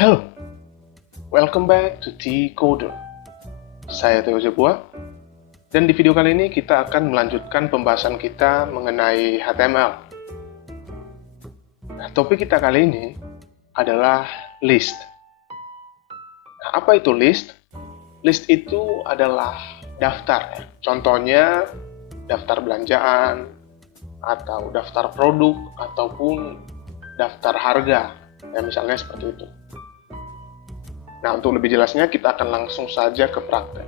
Halo, welcome back to T-Coder. Saya Theo Jebua, dan di video kali ini kita akan melanjutkan pembahasan kita mengenai HTML. Nah, topik kita kali ini adalah list. Nah, apa itu list? List itu adalah daftar. Contohnya, daftar belanjaan, atau daftar produk, ataupun daftar harga. Ya, misalnya seperti itu. Nah, untuk lebih jelasnya kita akan langsung saja ke praktek.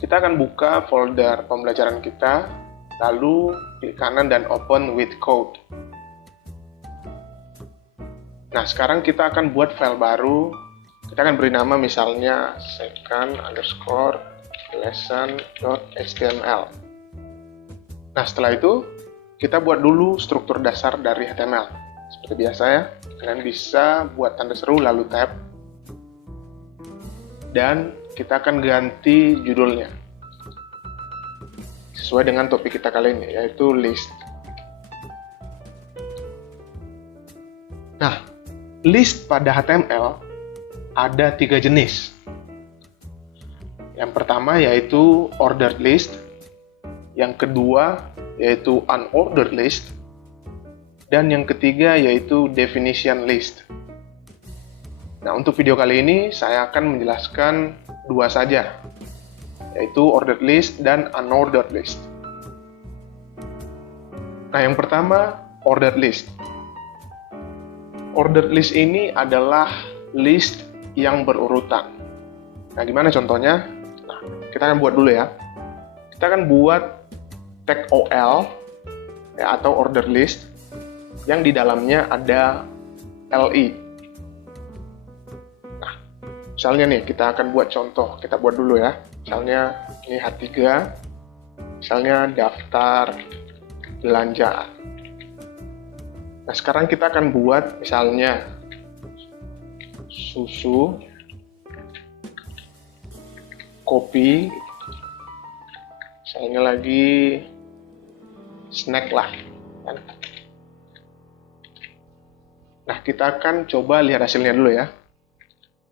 Kita akan buka folder pembelajaran kita, lalu klik kanan dan open with code. Nah, sekarang kita akan buat file baru. Kita akan beri nama misalnya second_lesson.html. Nah, setelah itu kita buat dulu struktur dasar dari HTML. Seperti biasa ya, kalian bisa buat tanda seru lalu tab, dan kita akan ganti judulnya sesuai dengan topik kita kali ini, yaitu list. Nah, list pada HTML ada 3 jenis. Yang pertama yaitu ordered list, yang kedua yaitu unordered list, dan yang ketiga yaitu definition list. Nah, untuk video kali ini saya akan menjelaskan dua saja, yaitu ordered list dan unordered list. Nah, yang pertama ordered list. Ordered list ini adalah list yang berurutan. Nah, gimana contohnya? Nah, kita akan buat dulu ya. Kita akan buat tag OL ya, atau ordered list yang di dalamnya ada LI. Nah, misalnya nih, kita akan buat contoh. Kita buat dulu ya. Misalnya ini H3, misalnya daftar belanjaan. Nah, sekarang kita akan buat misalnya susu, kopi, misalnya lagi snack lah. Nah, kita akan coba lihat hasilnya dulu ya.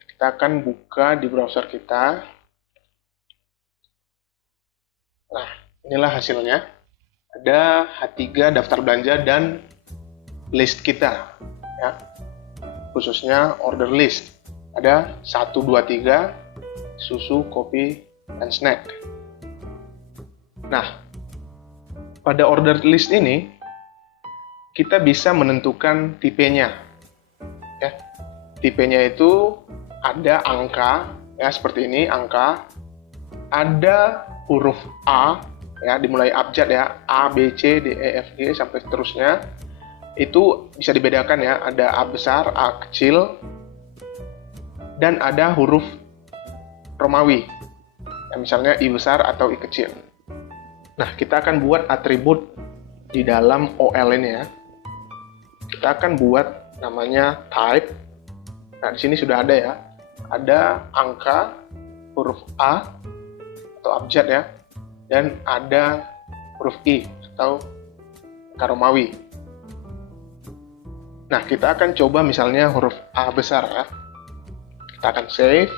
Kita akan buka di browser kita. Nah, inilah hasilnya. Ada H3 daftar belanja dan list kita. Ya. Khususnya order list. Ada 1, 2, 3, susu, kopi, dan snack. Nah, pada order list ini, kita bisa menentukan tipenya. Ya. Tipenya itu ada angka, ya seperti ini, angka. Ada huruf A, ya dimulai abjad ya, A, B, C, D, E, F, G, sampai seterusnya. Itu bisa dibedakan ya, ada A besar, A kecil, dan ada huruf Romawi. Ya, misalnya I besar atau I kecil. Nah, kita akan buat atribut di dalam OL ini ya. Kita akan buat namanya type. Nah, di sini sudah ada ya. Ada angka, huruf A atau abjad ya, dan ada huruf I atau angka Romawi. Nah, kita akan coba misalnya huruf A besar ya. Kita akan save.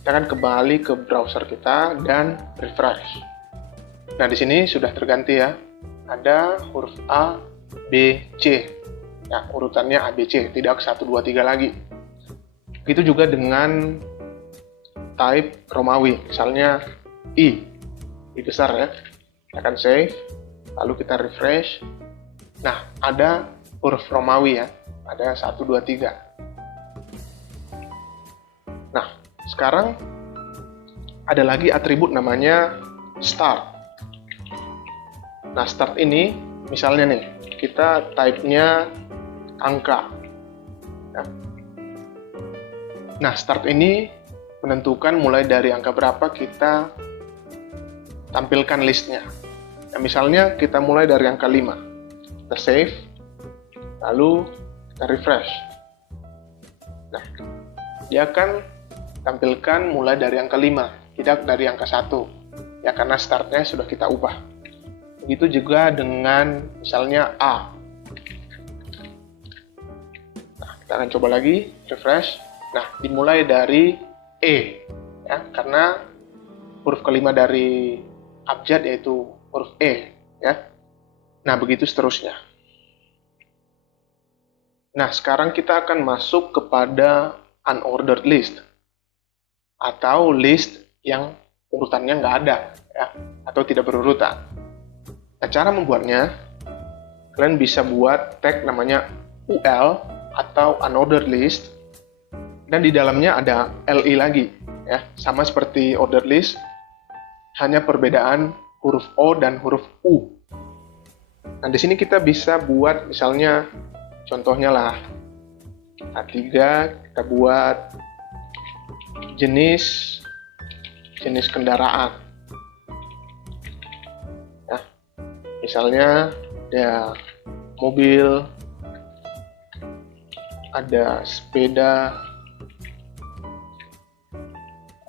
Kita akan kembali ke browser kita dan refresh. Nah, di sini sudah terganti ya. Ada huruf A, B, C. Ya, urutannya ABC, tidak 1, 2, 3 lagi. Begitu juga dengan type Romawi, misalnya I besar ya. Kita akan save, lalu kita refresh. Nah, ada huruf Romawi ya, ada 1, 2, 3. Nah, sekarang ada lagi atribut namanya start. Nah, start ini, misalnya nih, kita type-nya angka. Nah, start ini menentukan mulai dari angka berapa kita tampilkan listnya. Nah, misalnya kita mulai dari angka 5. Kita save, lalu kita refresh. Nah, dia akan tampilkan mulai dari angka 5, tidak dari angka 1. Ya, karena startnya sudah kita ubah. Begitu juga dengan misalnya A. Kita akan coba lagi, refresh. Nah, dimulai dari E, ya, karena huruf kelima dari abjad yaitu huruf E, ya. Nah, begitu seterusnya. Nah, sekarang kita akan masuk kepada unordered list, atau list yang urutannya nggak ada, ya, atau tidak berurutan. Nah, cara membuatnya, kalian bisa buat tag namanya UL atau unordered list, dan di dalamnya ada LI lagi, ya, sama seperti ordered list, hanya perbedaan huruf O dan huruf U. Nah, di sini kita bisa buat misalnya, contohnya lah, A3 kita buat jenis kendaraan. Nah, misalnya ada mobil, ada sepeda,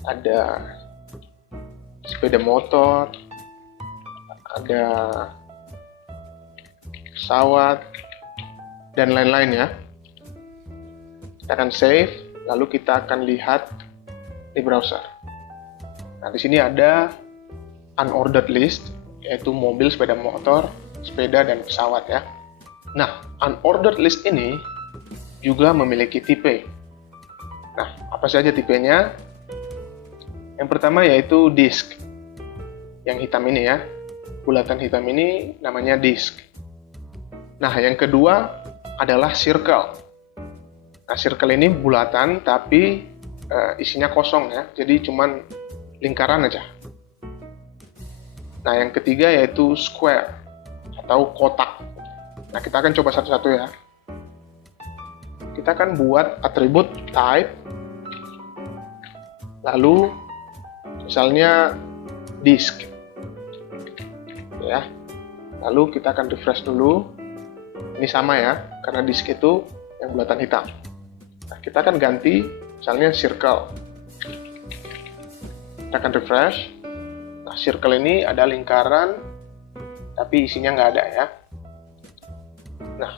ada sepeda motor, ada pesawat, dan lain-lain ya. Kita akan save, lalu kita akan lihat di browser. Nah, di sini ada unordered list, yaitu mobil, sepeda motor, sepeda, dan pesawat ya. Nah, unordered list ini juga memiliki tipe. Nah, apa saja tipenya? Yang pertama yaitu disk. Yang hitam ini ya, bulatan hitam ini namanya disk. Nah, yang kedua adalah circle. Nah, circle ini bulatan tapi isinya kosong ya, jadi cuman lingkaran aja. Nah, yang ketiga yaitu square atau kotak. Nah, kita akan coba satu-satu ya. Kita akan buat atribut type, lalu misalnya disk, ya. Lalu kita akan refresh dulu. Ini sama ya, karena disk itu yang bulatan hitam. Nah, kita akan ganti misalnya circle. Kita akan refresh. Nah, circle ini ada lingkaran, tapi isinya nggak ada ya. Nah,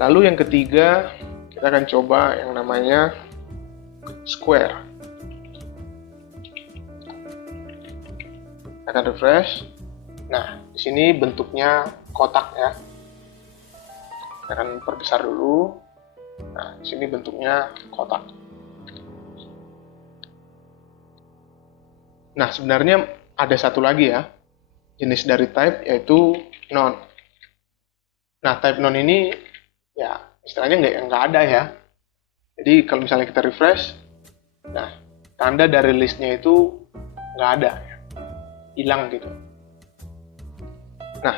lalu yang ketiga, kita akan coba yang namanya square. Kita akan refresh. Nah, di sini bentuknya kotak ya. Kita akan perbesar dulu. Nah, di sini bentuknya kotak. Nah, sebenarnya ada satu lagi ya, jenis dari type, yaitu non. Nah, type non ini ya istilahnya nggak ada ya. Jadi kalau misalnya kita refresh, nah tanda dari listnya itu nggak ada, hilang gitu. Nah,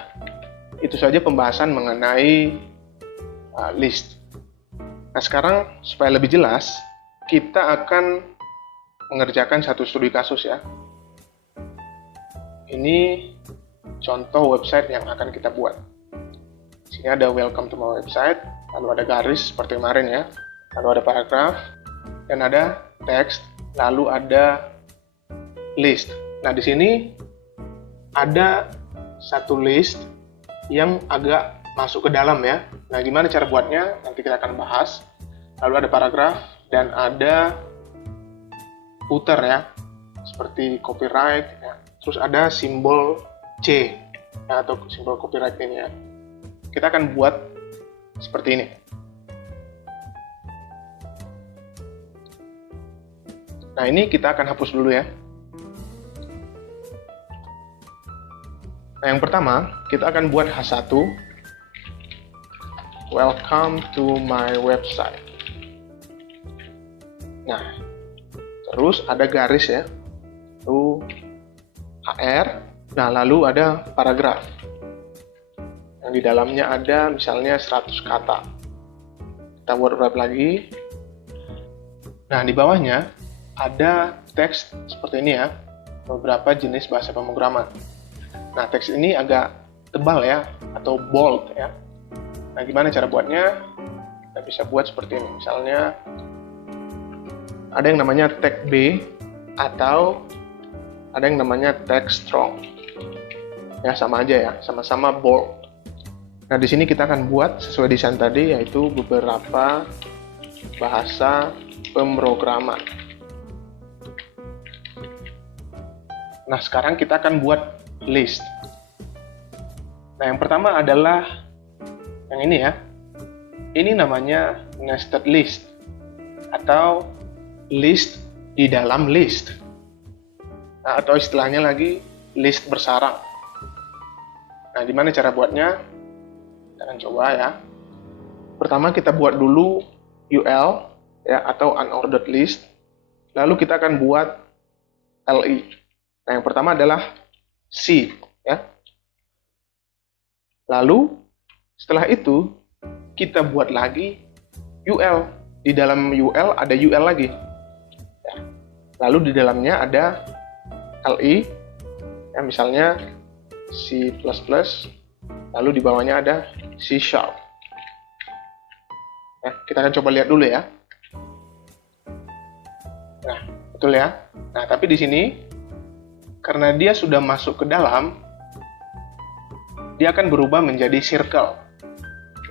itu saja pembahasan mengenai list. Nah, sekarang supaya lebih jelas, kita akan mengerjakan satu studi kasus ya. Ini contoh website yang akan kita buat. Di sini ada welcome to my website, lalu ada garis seperti kemarin ya, lalu ada paragraf, dan ada teks, lalu ada list. Nah, di sini ada satu list yang agak masuk ke dalam ya. Nah, gimana cara buatnya? Nanti kita akan bahas. Lalu ada paragraf dan ada footer ya, seperti copyright ya. Terus ada simbol C ya, atau simbol copyright ini ya. Kita akan buat seperti ini. Nah, ini kita akan hapus dulu ya. Nah, yang pertama, kita akan buat H1. Welcome to my website. Nah, terus ada garis ya. Lalu HR. Nah, lalu ada paragraf. Yang di dalamnya ada misalnya 100 kata. Kita buat wrap lagi. Nah, di bawahnya ada teks seperti ini ya. Beberapa jenis bahasa pemrograman. Nah, teks ini agak tebal ya, atau bold ya. Nah, gimana cara buatnya? Kita bisa buat seperti ini. Misalnya, ada yang namanya tag B, atau ada yang namanya tag strong. Ya, sama aja ya, sama-sama bold. Nah, di sini kita akan buat sesuai desain tadi, yaitu beberapa bahasa pemrograman. Nah, sekarang kita akan buat list. Nah, yang pertama adalah yang ini ya. Ini namanya nested list atau list di dalam list. Nah, atau istilahnya lagi list bersarang. Nah, gimana cara buatnya? Kita akan coba ya. Pertama kita buat dulu UL ya atau unordered list. Lalu kita akan buat LI. Nah, yang pertama adalah C ya. Lalu setelah itu kita buat lagi UL. Di dalam UL ada UL lagi. Ya. Lalu di dalamnya ada LI. Ya, misalnya C++. Lalu di bawahnya ada C#. Ya, kita akan coba lihat dulu ya. Nah, betul ya. Nah, tapi di sini karena dia sudah masuk ke dalam, dia akan berubah menjadi circle.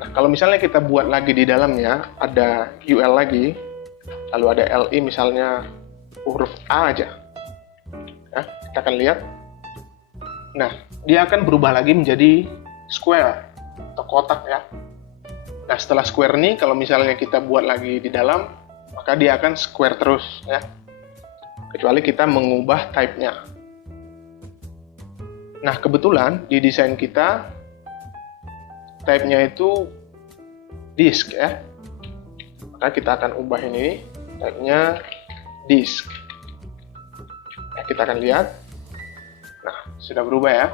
Nah, kalau misalnya kita buat lagi di dalamnya, ada UL lagi, lalu ada LI misalnya huruf A aja. Ya, kita akan lihat. Nah, dia akan berubah lagi menjadi square atau kotak ya. Nah, setelah square ini, kalau misalnya kita buat lagi di dalam, maka dia akan square terus ya. Kecuali kita mengubah type-nya. Nah, kebetulan di desain kita type-nya itu disk ya. Maka kita akan ubah ini type-nya disk. Nah, kita akan lihat. Nah, sudah berubah ya.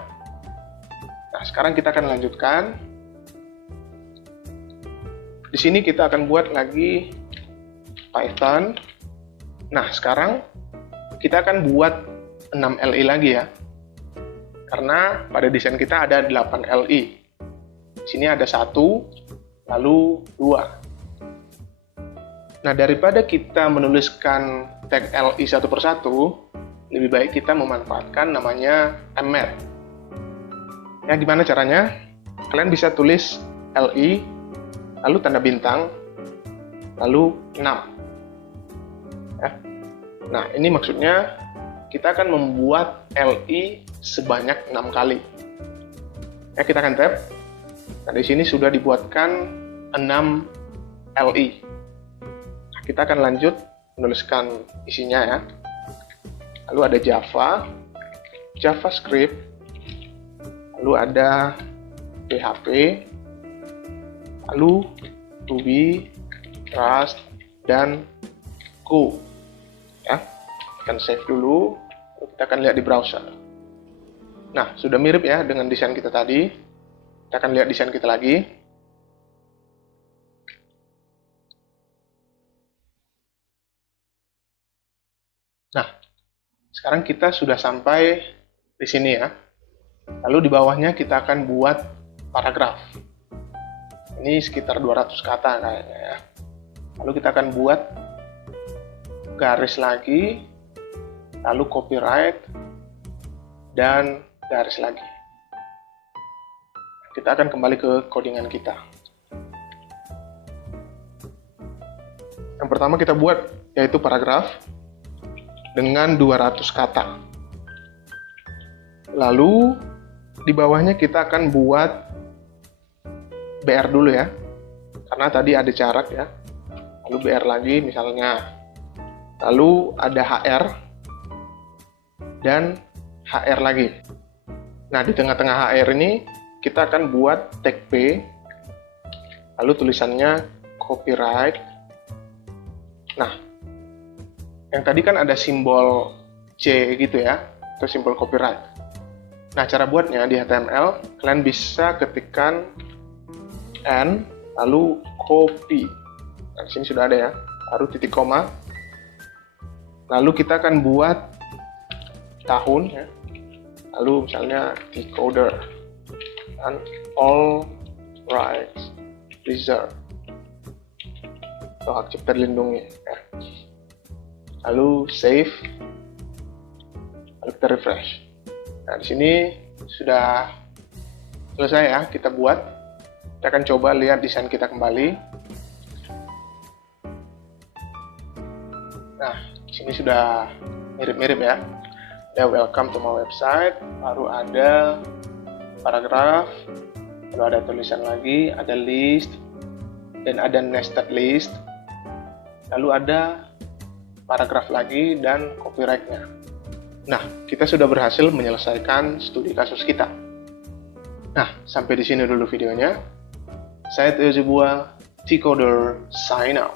Nah, sekarang kita akan lanjutkan. Di sini kita akan buat lagi Python. Nah, sekarang kita akan buat 6 LI lagi ya. Karena pada desain kita ada 8 LI. Di sini ada 1, lalu 2. Nah, daripada kita menuliskan tag LI satu persatu, lebih baik kita memanfaatkan namanya emmet. Ya, gimana caranya? Kalian bisa tulis LI, lalu tanda bintang, lalu 6. Ya. Nah, ini maksudnya kita akan membuat LI sebanyak 6 kali. Ya, kita akan tab. Nah, di sini sudah dibuatkan 6 LI. Nah, kita akan lanjut menuliskan isinya ya. Lalu ada Java, JavaScript, lalu ada PHP, lalu Ruby, Rust, dan Go. Ya, kita akan save dulu. Kita akan lihat di browser. Nah, sudah mirip ya dengan desain kita tadi. Kita akan lihat desain kita lagi. Nah, sekarang kita sudah sampai di sini ya. Lalu di bawahnya kita akan buat paragraf. Ini sekitar 200 kata kayaknya ya. Lalu kita akan buat garis lagi, lalu copyright, dan garis lagi. Kita akan kembali ke codingan kita. Yang pertama kita buat yaitu paragraf dengan 200 kata. Lalu di bawahnya kita akan buat BR dulu ya, karena tadi ada jarak ya. Lalu BR lagi misalnya. Lalu ada HR dan HR lagi. Nah, di tengah-tengah HR ini kita akan buat tag P, lalu tulisannya copyright. Nah, yang tadi kan ada simbol C gitu ya, atau simbol copyright. Nah, cara buatnya di HTML, kalian bisa ketikkan N, lalu copy. Nah, di sini sudah ada ya, baru titik koma. Lalu kita akan buat tahun ya. Lalu misalnya decoder dan all rights reserved atau hak cipta dilindungi ya. Lalu save, lalu kita refresh. Nah, di sini sudah selesai ya kita buat. Kita akan coba lihat desain kita kembali. Nah, di sini sudah mirip-mirip ya. Ada welcome to my website, baru ada paragraf, lalu ada tulisan lagi, ada list, dan ada nested list, lalu ada paragraf lagi dan copyright-nya. Nah, kita sudah berhasil menyelesaikan studi kasus kita. Nah, sampai di sini dulu videonya. Saya Theo Zebua, T-Coder, sign out.